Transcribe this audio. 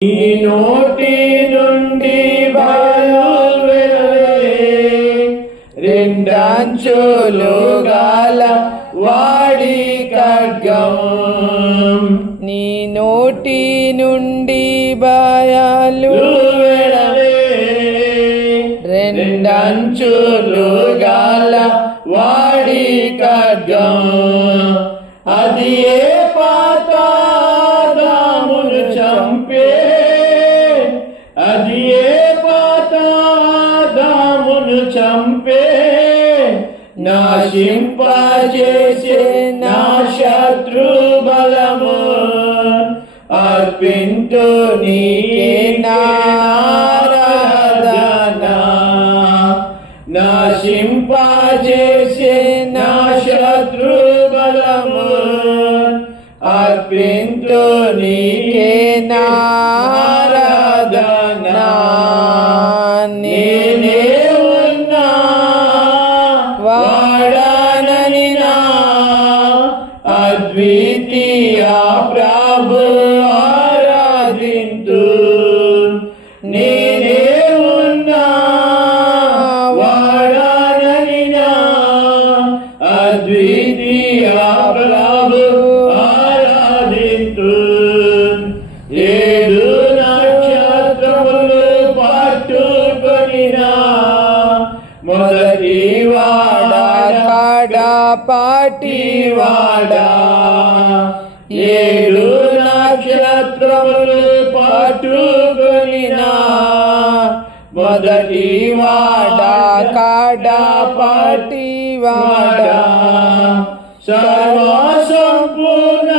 నీ నోటి నుండి బయలువెడలే రెండంచులు గల వాడి ఖడ్గం. నీ నోటి నుండి బయలు వెడలే రెండంచులు గల వాడి ఖడ్గం. అది ఏ పాతాళమును చంపే, అది ఏ పాతాళమును చంపే, నాశింపజేసే నా శత్రు బలము. అర్పింతు నీకే నారాధన, నాశింపజేసే నా శత్రు బలము. అర్పింతు నీకే నారాధన. నేనే ఉన్నా వాడనని నా అద్వితీయ ప్రభు ఆరాధింతు. నేనే ఉన్నా వాడనని నా అద్వితీయ ప్రభు ఆరాధింతు. ఏడు నక్షత్రములు పట్టుకొనినా మొదటి వాడా కడపటి వాడా. ఏడు నక్షత్రములు పట్టుకొనినా మొదటి వాడా కడపటి వాడా. సర్వ సంపూర్ణ